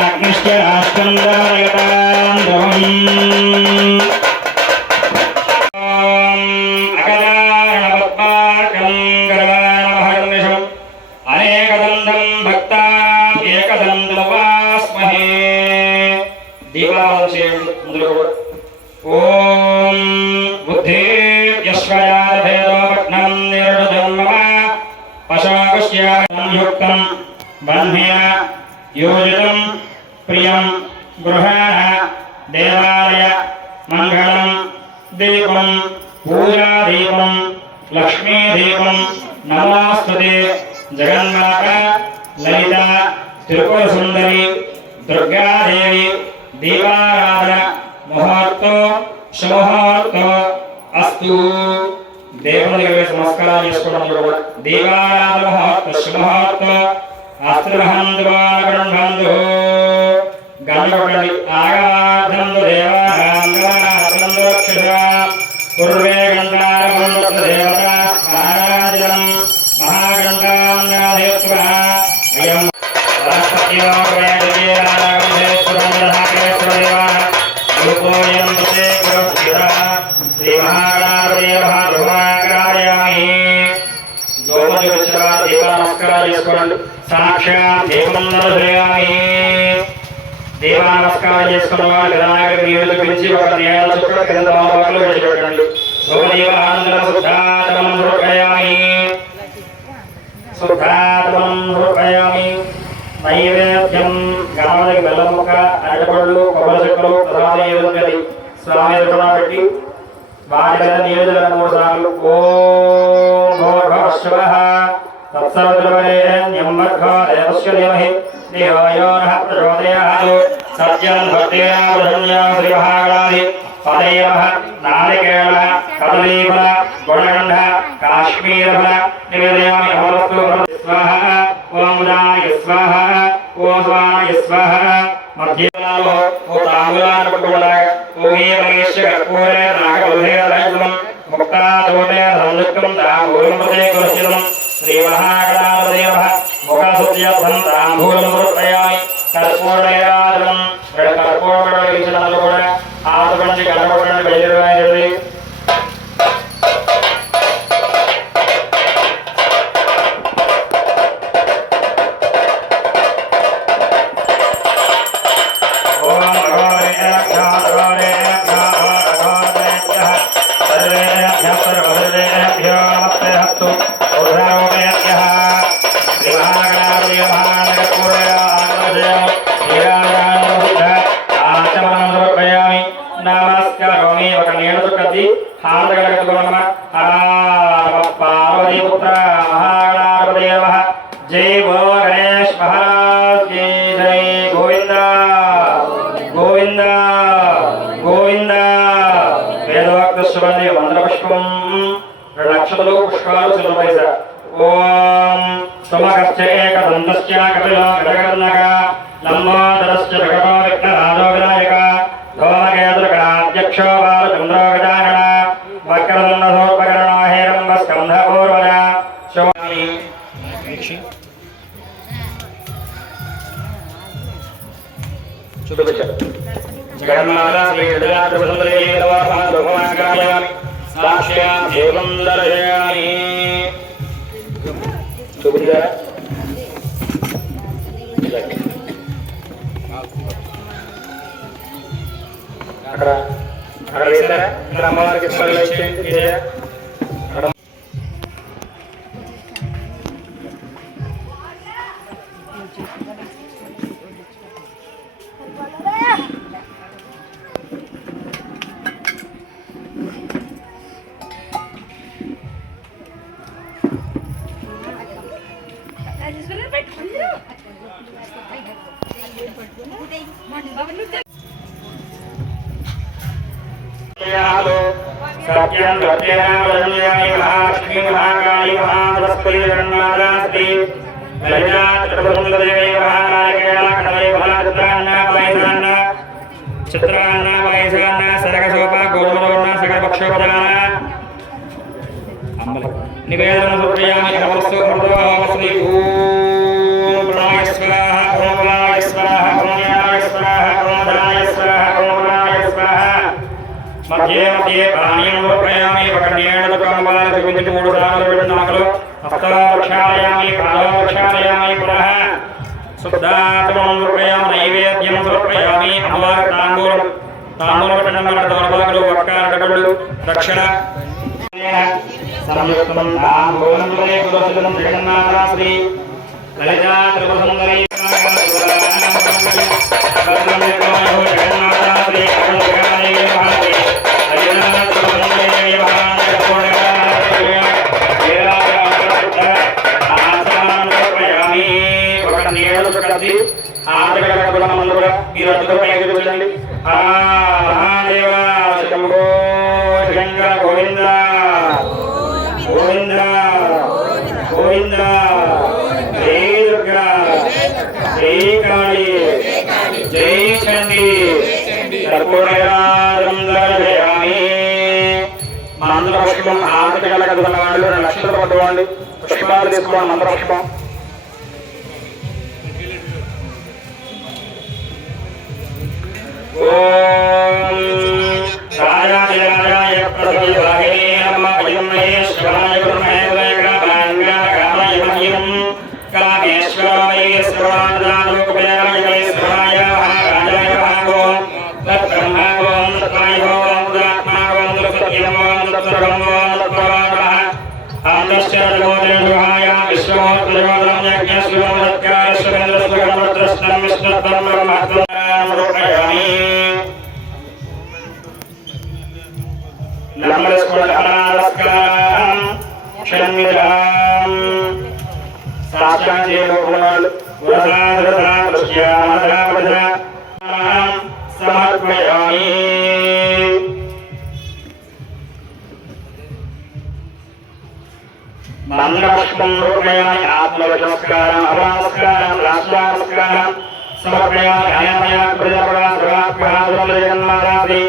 అగ్నిశ్చ రాష్ట్రం ధారయతాం దీపావళి చేయండి ముందులో కూడా ఓం ప్రియం గృహాణ దేవాలయ మంగళం దీపం పూజాదీపం లక్ష్మీదీపం నమోస్తుతే జగన్మాత లలిత త్రిపుర సుందరి దుర్గాదేవి దీపారాధన ముహూర్తో శుభముహూర్తో అస్తు దేవుని దగ్గర వేసి నమస్కారాలు చేసుకోవడం కూడా దీపారాధన ముహూర్త శుభముహూర్త అస్త్రబంధు బంధు గండకొండలి ఆగాధందు దేవానందు రక్షిత పూర్వే గండారమందు దేవత మహారాజనం మహాగండాన్యాదేవ అయం సాక్షాత్ దేవమందరయామి దేవా నమస్కారం చేసుకున్న వాళ్ళు నీళ్ళు పిలిచి ఒక నేల చుట్టూ కింద బాబాలు విడిచిపెట్టండి గోదేవ ఆనందం శుద్ధాత్మం రూపయామి శుద్ధాత్మం నైవేద్యం గణానికి బెల్లం ముక్క అరటిపళ్ళు కొబ్బరి చెక్కలు ప్రధాన స్వామి ఎదురుగా పెట్టి వారి మీద నివేదన మూడు సార్లు ఓం భోర్భవ శివ. తత్సర్వదేవం మర్భో దేవస్య దేవాయో నః ప్రచోదయాత్ సత్యం భక్తేనావధన్యా శ్రీమహాగణాది పదయవ నారికేళ కదలీఫల గుణగంధ కాశ్మీరఫల నివేదయామి అమరస్తు స్వాహ ఓం ఉదాయ స్వాహ ఓం స్వాయ స్వాహ మధ్యలో ఓ తాంబూలాన్ని పట్టుకున్నాక ఓమే పరమేశ్వర కర్పూరే నాగబుధే రహితం ముక్తాదోటే సంయుక్తం తాంబూలం ప్రదే కులసితం శ్రీ మహాగణాదేవ ముఖశుద్ధ్యర్థం గోవింద గోవింద గోవింద. వేదవాక్త శుభంది మంత్ర పుష్పం రెండు అక్షతలు పుష్పాలు సులభైస ఓం స్తమకశ్చ ఏకదంతశ్చ కపిలో గడగర్ణక అక్కడ అక్కడ వేసారా ఇక్కడ అమ్మవారికి స్మరణ ఇచ్చేయండి सत्यं सत्यनावदन्याय महालक्ष्मी महाकाली महाबृहस्पति जगन्नाथास्ति ललिता चतुर्सुन्दरजय महानायकेण कमले फलाचित्रान्नामयसान्न चित्रान्नामयसान्न सरकशोपा गोमरवर्ण सकलपक्षोपदान निवेदनं समर्पयामि नमस्तु मृदो మధ్య మధ్య పానీయం సమర్పయామి పకర్ణేణ మూడు సార్లు పెడుతున్నాకలు హస్తాక్షాలయామి పాదక్షాలయామి పునః శుద్ధాత్మం సమర్పయామి నైవేద్యం సమర్పయామి అమ్మవారి తాంబూలం తాంబూలం దొరబాగులు దక్షిణ సంయుక్తం తాంబూలం కులసులం శ్రీ లలితా త్రిపురసుందరి మీరు అడ్డుగా పైకి వెళ్ళండి ఆ మహాదేవ శంభో శంకర గోవింద. గోవింద. గోవింద. జై దుర్గా. జై కాళీ. జై చండి. కర్పూరయామి మంత్రపుష్పం ఆకటి కలగదున్న వాళ్ళు లక్షలు పట్టుకోండి పుష్పాలు తీసుకోండి మంత్రపుష్పం. రాష్ట్రానమస్కారం సమర్పయామి అయమయ ప్రజాపడా సర్వాత్మహాదురం జగన్మారాది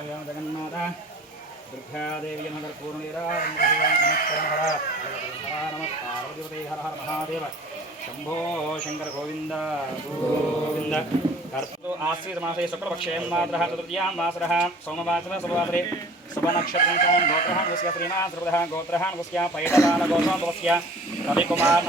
నమస్కారం జగన్నాథ దుర్గాదేవి నగర పూర్ణీరాజం హర హర మహాదేవ శంభో శంకర గోవింద గోవింద కర్పతో ఆశ్రిత మాసే శుక్లపక్షేయం మాత్రः చతుర్థ్యాం వాసర సోమవాసర శుభవాసరే శుభనక్షత్రం గోత్రహాన్ నమస్య శ్రీమాన్ శ్రీపదः గోత్రహాన్ నమస్య పైడదాన గోత్రం నమస్య రవికుమార్